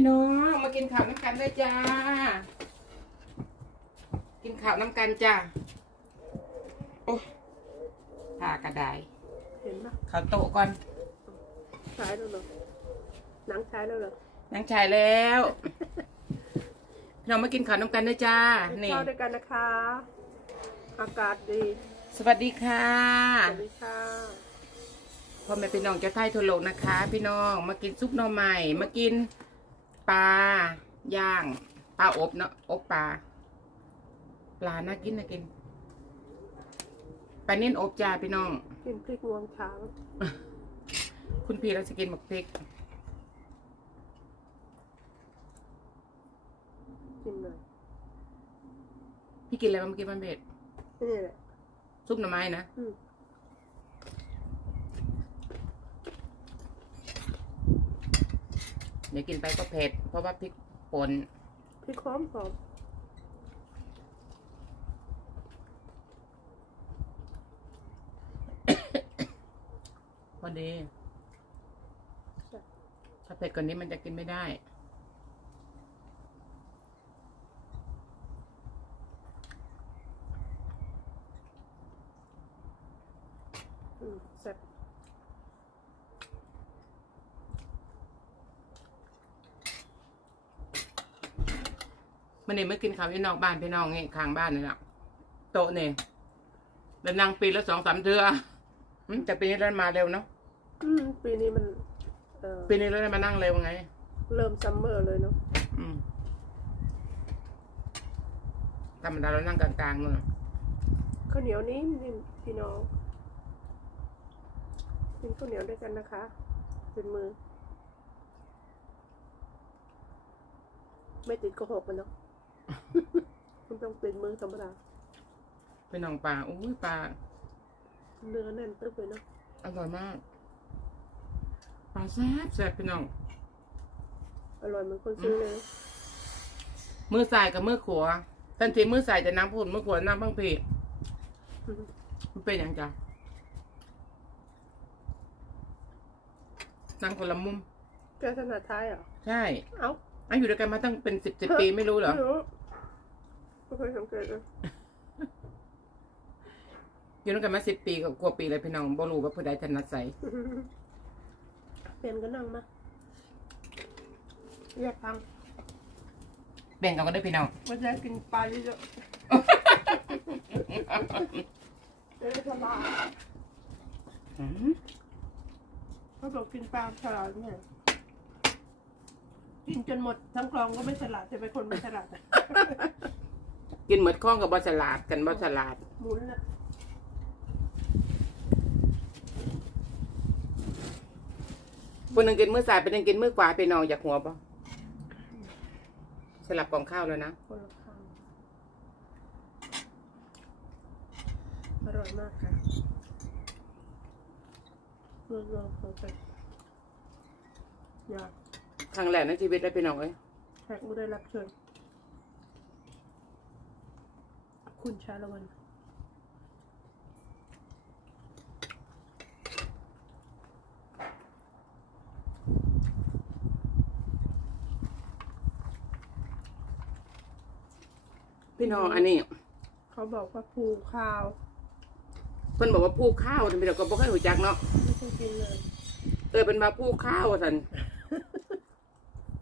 พี่น้อง มากินข้าวน้ำกันเลยจ้า กินข้าวน้ำกันจ้า โอ้ผ่ากระไดเห็นปะข้าวโต๊ะก่อนใช้แล้วเหรอหนังใช้แล้วเหรอนังชายแล้ว พี่น้องมากินข้าวน้ำกันเลยจ้ากินนี่ข้าวด้วยกันนะคะ อากาศดีสวัสดีค่ะ สวัสดีค่ะพ่อแม่พี่น้องเจะไทยทั่วโลกนะคะ พี่น้องมากินซุปหน่อไม้มากิน ปลาย่างปลาอบเนาะอบปลาปลาน่ากินน่ากินปลาเน้นอบจ้าพี่น้อง กินพริกงวงเช้าคุณพี่เราจะกินหมกพริกกินหน่อยพี่กินอะไรบ้างเมื่อกี้บ้านเบ็ดนี่แหละซุปหน่อไม้นะ อืม เดี๋ยวกินไปก็เผ็ด เพราะว่าพริกป่นพริกหอมหอมพอดี ถ้าเผ็ดกว่านี้มันจะกินไม่ได้ อืมแซ่บ มันนี่ไม่กินข้าวที่นอกบ้านพี่น้องนี่ข้างบ้านนี่แหละโต๊ะนี่แล้วนั่งปีละสองสามเทืออืมแต่ปีนี้เรามาเร็วเนาะอืมปีนี้มันเออปีนี้เราได้มานั่งเร็วไง เริ่มซัมเมอร์เลยเนาะอืมธรรมดาเรานั่งกลางๆนู่นน่ะข้าวเหนียวนี้นี่พี่น้องกินข้าวเหนียวด้วยกันนะคะ เป็นมือ ไม่ติดก็หกมันเนาะ มันต้องเป็นมือธรรมดาพี่น้องปลาอุ้ยปลาเนื้อแน่นตึ๊บเลยเนาะอร่อยมากปลาแซ่บแซ่บพี่น้องอร่อยเหมือนคนซื้อเลยมือใส่กับมือขวาทันทีมือใส่จะน้ำพุ่นมือขวาน้ำบางพีมันเป็นอย่างจ้ะนั่งคนละมุมแกถนัดท้ายเหรอ ใช่ เอ้าอะอยู่ด้วยกันมาตั้งเป็นสิบสิบปีไม่รู้เหรอ ไม่รู้ไม่เคยสังเกตเลยอยู่ด้วยกันมาสิบปีกับกว่าปีเลยพี่น้องบ่รู้ว่าผู้ใดถนัดใส่เปลี่ยนก็นั่งมาแยกทางแบ่งกันก็ได้พี่น้องมันจะกินปลาเยอะๆเดี๋ยวจะสบายอืมเขาบอกกินปลาฉลาดเนี่ยกินจนหมดทั้งกลองก็ไม่ฉลาดจะเป็นคนไม่ฉลาด กินเหมือนข้องกับบอสลาดกันบอสลาดหมุนน่ะคนหนึ่งกินมือซ้ายเป็นหนึ่งกินมือขวาพี่น้องอยากหัวปะสลับกล่องข้าวแล้วนะคนละข้างอร่อยมากค่ะเรื่องเราเขาไปอยากครั้งแรกในชีวิตเลยพี่น้องเอ้ยแขกไม่ได้รับเชิญ คุณชาละวันพี่น้องอันนี้ เขาบอกว่าภูข้าวเพิ่นบอกว่าผู้ข้าวแต่พี่น้องก็บ่เคยรู้จักเนาะไม่เคยกินเลย เออเป็นมาผู้ข้าวสัน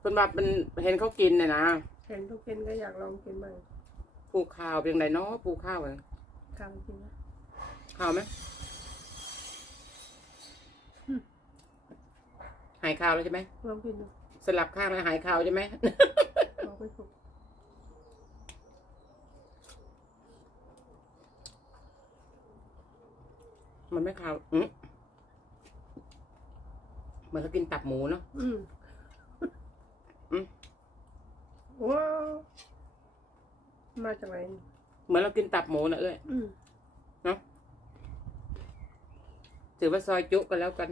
เพิ่นว่าเป็นเห็นเขากินน่ะนะ เห็นทุกกินก็อยากลองกินบ้าง ผู้ข้าวเป็นไงเนาะผู้ข้าวอะข้าวจริงนะข้าวไหมหายข้าวแล้วใช่ไหมลองกินดูสลับข้างแล้วหายข้าวใช่ไหมลองไปสุกมันไม่ข้าวอืมเหมือนเขากินตับหมูเนาะอืมอืมว้าว มาจากไหนเหมือนเรากินตับหมูนะเอ้ยอืมเนาะถือว่าซอยจุกันแล้วกัน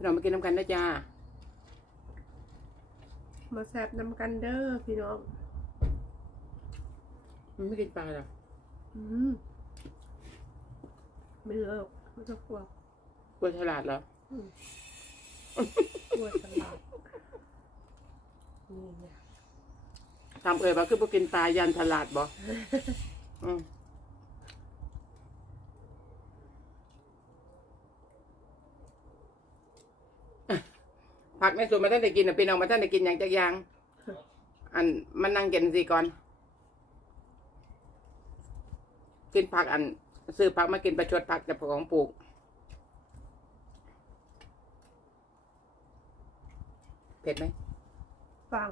เรามากินน้ำกันนะจ้า มาแซบน้ำกันเด้อพี่น้อง มันไม่กินปลาหรออืม ไม่เลิก ไม่ต้องกลัวกลัวฉลาดเหรอ อืมกลัวฉลาดนี่ไงทำเอ่ยว่าคือพวกกินปลายันฉลาดบ่อืมผักในสวนมาท่านได้กินอะพี่น้องมาท่านได้กินอย่างจักอยาง อันมันนั่งกินสิก่อน กินผักอัน ซื้อผักมากินประชดผักจากของปลูก เผ็ดไหมฟัง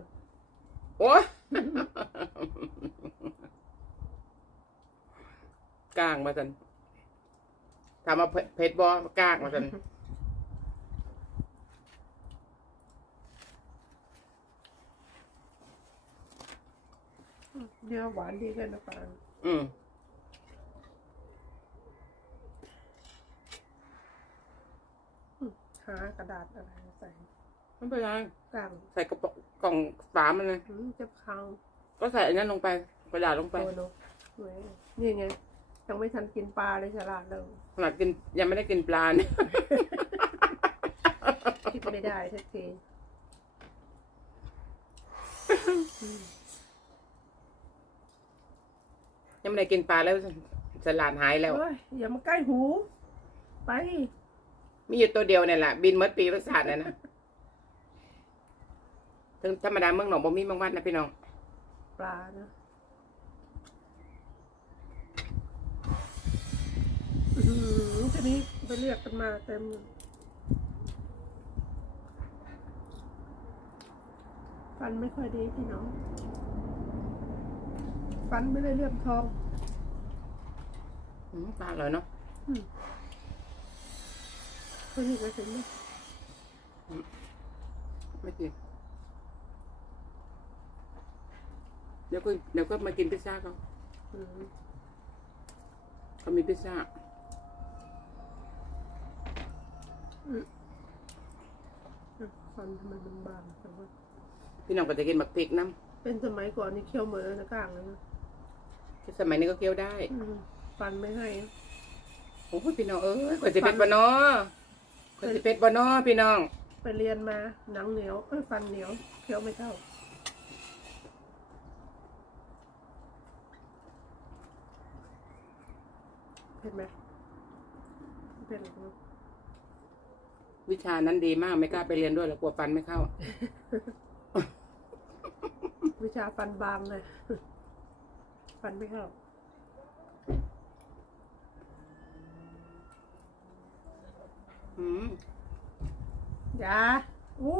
โอ้ยกลางมาสันถามว่าเผ็ดบอกลางมาสันเนื้อหวานดีกันนะปางอืม หากระดาษอะไรใส่ไม่เป็นไรกลางใส่กระป๋องกล่องฝามันเลยอืมเจ็บคางก็ใส่อันนั้นลงไปกระดาษลงไปโตเนอะเว้ยนี่ไงยังไม่ทันกินปลาเลยฉลาดเลยขนาดกินยังไม่ได้กินปลาเนี่ยคิดไม่ได้ทักทีอืมยังไม่ได้กินปลาแล้วสลาดหายแล้วเฮ้ยอย่ามาใกล้หู ไป มีอยู่ตัวเดียวเนี่ยแหละบินเมดปีประสาทนะนะถึงธรรมดาเมืองหนองบ่มีบางวันนะพี่น้องปลานะอื้อหือทีนี้ไปเรียกกันมาเต็มเลยฟันไม่ค่อยดีพี่น้อง ฟันไม่ได้เรียบทอง อืมปลาอร่อยเนาะ อืมเคยเห็นไหมถึงไหมไม่กินเดี๋ยวก็เดี๋ยวก็มากินพิซซ่าเขาอืมเขามีพิซซ่าอืมอะฟันทำไมมันบางจังวะพี่น้องก็จะกินบักพริกน้เป็นสมัยก่อนนี่เคี้ยวเหมือนนะกลางเลยนะำสมัยนี้ก็เคี้ยวได้อืมฟันไม่ให้โอ้ยพี่น้องเอ้ยกว่าจะเป็ดบ่เนาะ กว่าจะเป็ดบ่เนาะพี่น้อง ไปเรียนมาหนังเหนียวเอ้ยฟันเหนียวเคี้ยวไม่เท่า เห็นไหมเป็นอะไรนะวิชานั้นดีมากไม่กล้าไปเรียนด้วยหรอกกลัวฟันไม่เข้า วิชาฟันบางเลย ฟันไม่เข้า อืม อย่าอู้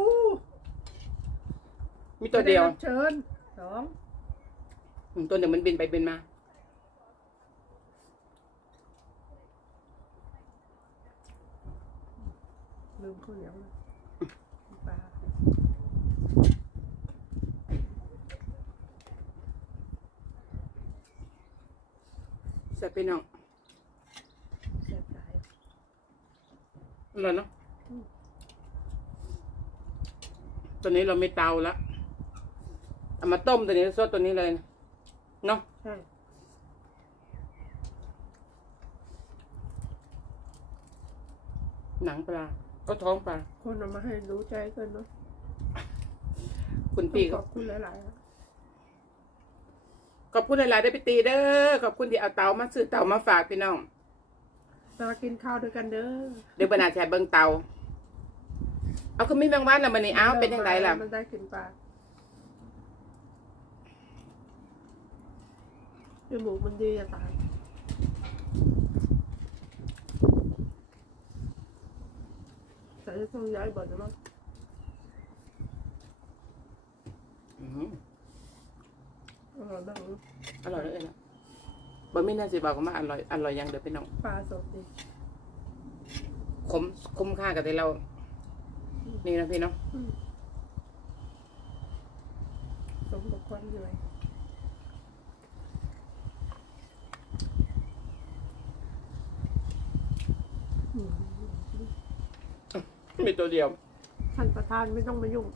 มีตัวเดียว ไม่ไรับเชิญสองอืมตัวหนึ่งมันบินไปบินมา ลืมข้าวเหนียวเลยปลาเสร็จพี่น้องเสียใจอร่อยเนาะ ตัวนี้เราไม่เตาแล้วเอามาต้มตัวนี้ซดตัวนี้เลยเนาะใช่หนังปลาก็ท้องปลาคนเอามาให้รู้ใจเกินเนาะคุณต้องพี่ขก็อบคุณหลายๆนะขอบคุณหลายๆได้ไปตีเด้อขอบคุณที่เอาเตามาซื้อเตามาฝากพี่น้องมากินข้าวด้วยกันเด้อเดี๋ยวบรรณาแชร์เบิ้งเตา เอาคือมีแมงวันละมันนี่เอาเป็นยังไงล่ะมันได้กินปลาจมูกมันดีจะตายแต่จะต้องย้ายบ่อยนะมั้งอื้อหืออร่อยมากเลยอร่อยเลยนะบะหมี่น่าสิบอกว่าอร่อยอร่อยยังเดี๋ยวพี่น้องปลาสดดีคุ้มคุ้มค่ากับที่เรา นี่นะพี่เนาะอืมสมกับความเหนื่อยอืมมีตัวเดียว ท่านประธานไม่ต้องมายุ่ง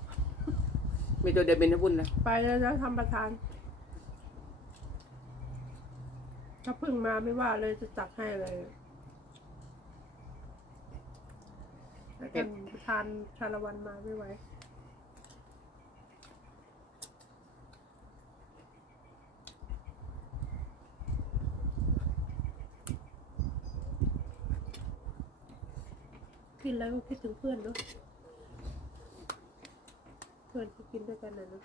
มีตัวเดียวเป็นนบุญนะไปแล้วนะทำประธาน ถ้าเพิ่งมาไม่ว่าเลยจะตักให้เลยแต่ ทานประธานชาละวันมาไม่ไหวกินแล้วก็คิดถึงเพื่อนเนาะเพื่อนที่กินด้วยกันนะเนาะ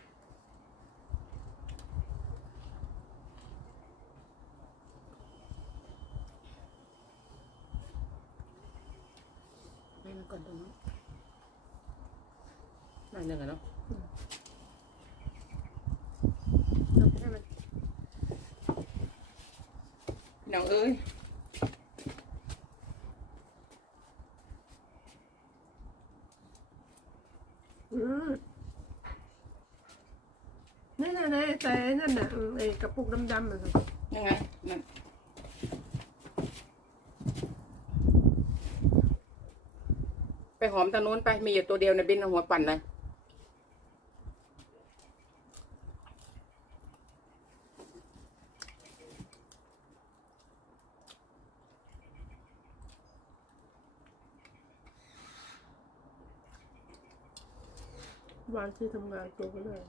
ให้มันก่อนตรงนี้นหน่อยหนึ่งอะเนาะ เอาไปให้มัน พี่น้อง เอ้ยอืมนี่นะนะใส่ไอ้นั่นน่ะอืมไอ้กระปุกดำๆน่ะสิยังไงนั่นไปหอมตะนู้นไปมีอยู่ตัวเดียวในบินเอาหัวปั่นเลยางที่ทำงานตัวก็เลย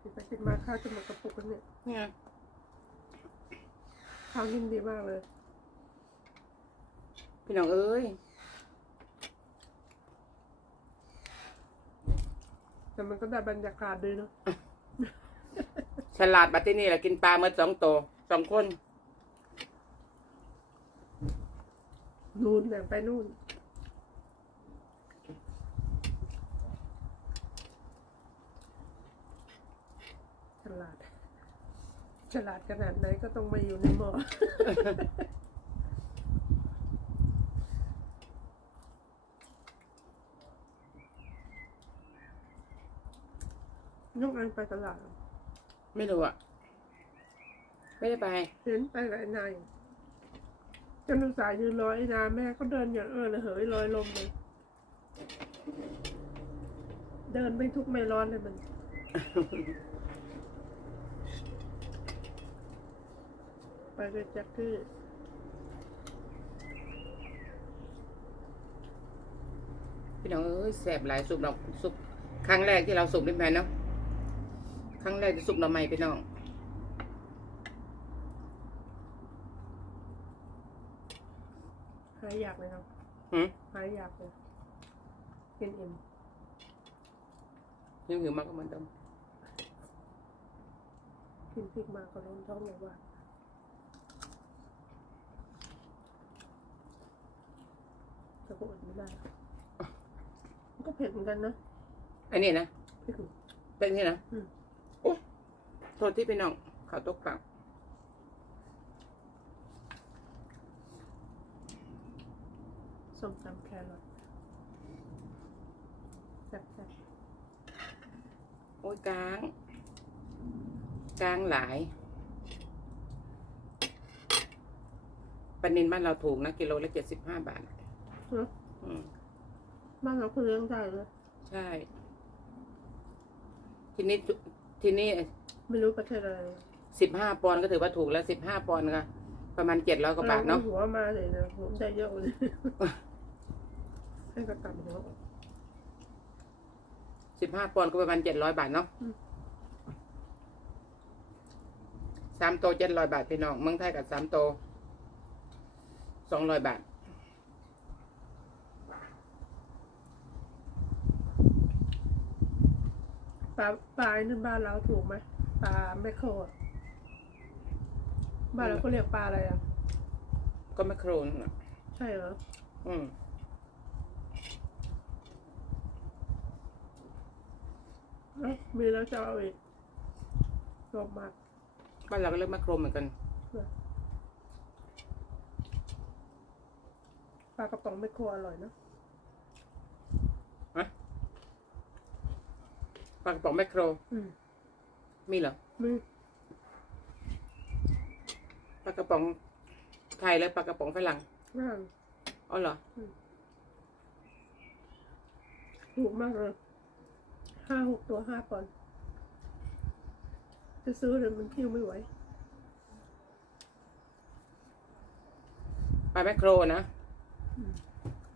คิดไปคิดมาข้าวจะหมดกระปุกกันเนี่ยนี่ไงข้าวนิ่มดีมากเลย พี่น้องเอ้ยแต่มันก็ได้บรรยากาศดีเนาะ ฉลาดบัดที่นี่แหละกินปลาเมื่อสองตัวสองคน นู่นแบ่งไปนู่น ฉลาด ฉลาดขนาดไหนก็ต้องมาอยู่ในหม้อน้องอันไปตลาดเหรอไม่รู้อะ ไม่ได้ไป เห็นไปกับไอ้นาย จนลูกสาวยืนรอไอ้นาแม่ก็เดินอย่างเออระเหยลอยลมเลย เดินไม่ทุกข์ไม่ร้อนเลยมัน ไปกับแจ็คกี้พี่น้องเอ้ยแสบหลายสุปเราสุปครั้งแรกที่เราสุปได้ไหมเนาะครั้งแรกที่สุปเราใหม่พี่น้องายอยากเลยครับหืม หายอยากเลยกินเอ็มยังหิวมากก็เหมือนเดิมกินพริกมาก็ร้อนท้องเลยว่าจะก็อดไม่ได้มันก็เผ็ดเหมือนกันนะอันนี้นะพริกเป็นนี่นะอืม โอ้โทษที่พี่น้องเขาวตกปาก ส้มตำแครอทแซ่บโอ้ยกลางกลางหลายปลานินบ้านเราถูกนะกิโลละเจ็ดสิบห้าบาทๆเนอะอืม บ้านเราคือเลี้ยงได้เลยใช่ ทีนี้จุทีนี้ไม่รู้ประเทศอะไรสิบห้าปอนด์ก็ถือว่าถูกแล้วสิบห้าปอนด์ก็ประมาณเจ็ดร้อยกว่าบาทเนาะอหัวมาเลยนะผมได้เยอะเลย ให้กระตับหัวออกสิบห้าปอนด์ก็ประมาณเจ็ดร้อยบาทเนาะอืม สามโตเจ็ดร้อยบาทพี่น้องเมืองไทยกับสามโตสองร้อยบาท ปลาปลาไอ้นั่นบ้านเราถูกไหมปลาแมคโครอะบ้านเราก็เรียกปลาอะไรอะ ก็ไม่โครนนน่ะใช่เหรออืม เอ้ามีแล้วจะเอาอีกชอบมาก บ้านเราก็เรียกมะโครเหมือนกัน ปลากระป๋องแมคโครอร่อยเนอะปลากระป๋องแมคโคร อืมมีเหรอ มีปลากระป๋องไทยแล้วปลากระป๋องฝรั่งร่างอ๋อเหรอมีถูกมากเลย ห้าหกตัวห้าปอนด์จะซื้อเลยมันคิวไม่ไหว ไปแมคโครนะอืม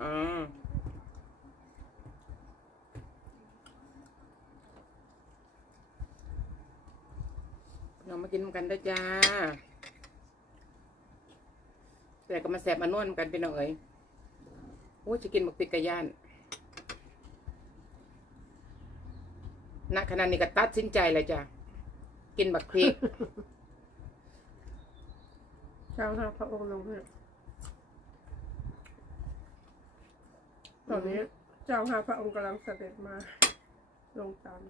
อ่าเรามากินกันได้อจ้าแต่ก็มาแสบมานวลกันพี่น้องเอ๋ยโอ้ยจะกินบักติกกะย่าน ณขณะนี้ก็ตัดสินใจเลยจ้ะ กินบักพริกเจ้าห้าพระองค์ลงให้ตอนนี้เจ้าห้าพระองค์กำลังเสด็จมา ลงตาม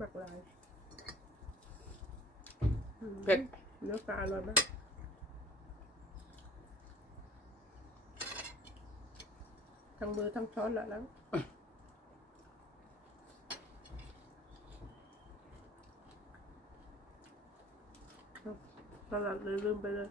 บักลายอืมเผ็ดเนื้อปลาอร่อยมาก ทั้งมือทั้งช้อนละแล้วสลัดเลยลืมไปเลย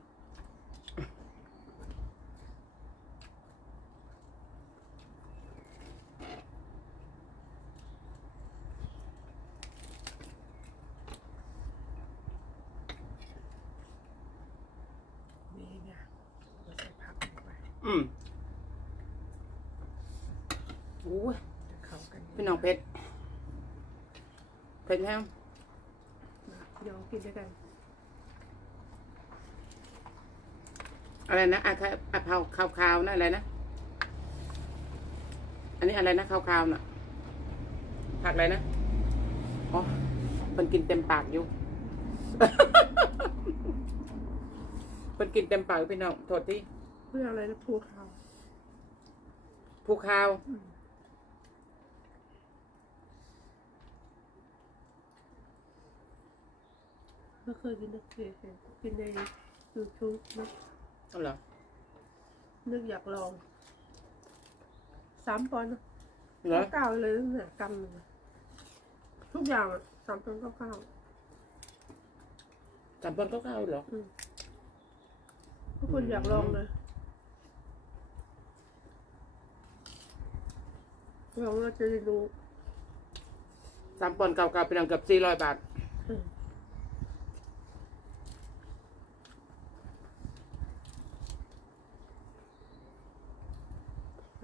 นี่ไงเราใส่ผักลงไป อืมโอ้ย จะเข้ากั นพี่น้องเพชรเพชรแห้งเดี๋ยวกินด้วยกัน อะไรนะอะคะอะเผาขาวขาวๆนะอะไรนะ อันนี้อะไรนะขาวขาวๆน่ะ ผักอะไรนะ อ๋อ มันกินเต็มปากอยู่มันกินเต็มปากอยู่พี่น้องโทษที่เพื่ออะไรนะภูเขาผู้ข้า ไม่เคยกินนักเก็ตกินในยูทูบนะเอาเหรอนึกอยากลองสามปอนด์นะเหรอเก้าเลยนั่นแหละกำหนึ่งอะทุกอย่างอะสามปอนด์ก็เข้าวสามปอนด์ก็ข้าวเหรออืมทุกคนอยากลองเลยลองเราจะได้รู้สามปอนด์เก่าๆเป็นเกือบสี่ร้อยบาท อืม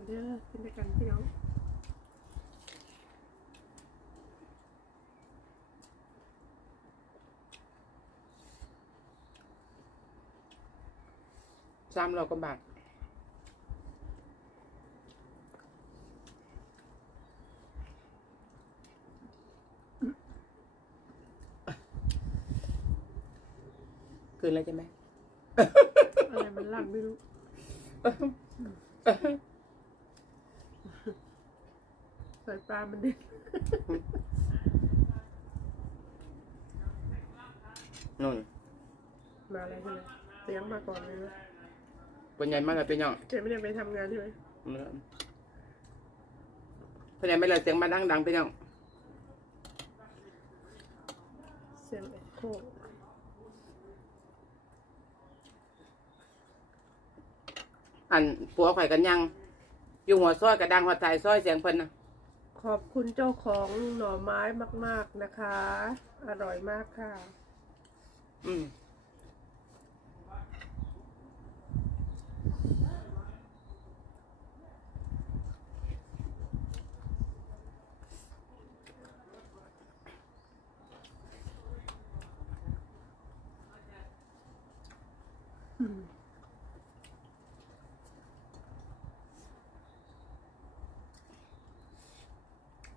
เอาเด้อกินด้วยกันพี่น้องสามร้อยกว่าบาทคืนแล้วใช่ไหมอะไรมันลั่นไม่รู้ ใส่ปลามันดินู่นมาอะไรใช่ไหมเสียงมาก่อนเลยนะเป็นไงมากเลยเป็นยังเจ๊ไม่ได้ไปทำงานใช่ไหมเป็นไงไม่เลยเสียงมาดังดังๆเป็นยังเสียงเอ็โคอันผัวข่อยกันยัง อยู่หัวซอยกระดังหัวใจซอยเสียงเพิ่นนะ ขอบคุณเจ้าของหน่อไม้มาก ๆนะคะ อร่อยมากค่ะ อืม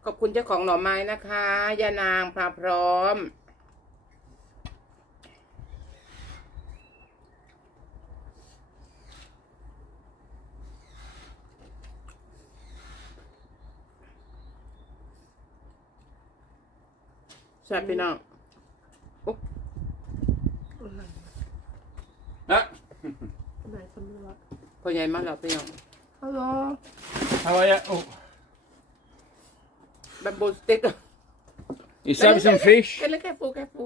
ขอบคุณเจ้าของหน่อไม้นะคะยานางพาพร้อม แซ่บพี่น้องอุ๊บอะไร Ah, ไหนตำรวจพ่อใหญ่มาแล้วพี่น้องฮัลโหล how are you? Oh, บัมบูส ติ๊ก you serve some fish? กันเลยแค่ฟูแค่ฟู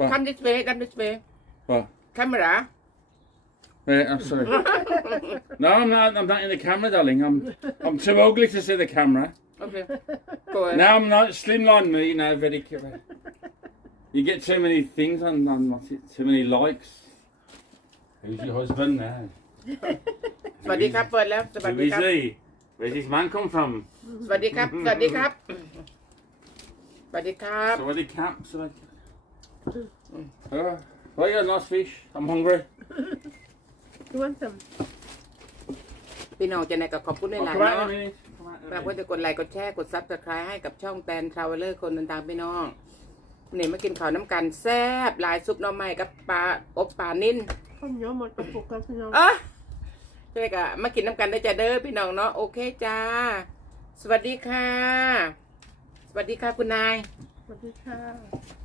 What? come this way come this way What? camera Wait, I'm sorry. no, I'm not. I'm not in the camera, darling. I'm. I'm too ugly to see the camera. โอเคโกย Now I'm not slimline me. Now very careful. You get too many things on, on what's it? Too many likes. Who's your husband now? สวัสดีครับเปิดแล้ว สวัส Who ดี is ครับ he? Where's this man come from? สวัสดีครับ สวัสดีครับ สวัสดีครับ Somebody cap. Somebody. Oh, well, you got a nice fish. I'm hungry. ด้วนจพี่น้องจะไหนกับขอบคุณใน I'll หลาย come ๆ out เนาะ in a minute. Come out in a แบบว่า minute. จะกดไลค์กดแชร์กดซับสไครต์ให้กับช่องแตนทราเวลเลอร์คนเดินทางพี่น้องนี่มากินข้าวน้ำกันแซ่บหลายซุปหน่อไม้กับปลาอบปลานิ่นำข้าวเหนียวหมดกระปุกกับพี่น้อง เอะใช่กะมากินน้ำกันได้จ้าเด้อพี่น้องเนาะโอเคจ้า สวัสดีค่ะ สวัสดีค่ะคุณนาย สวัสดีค่ะ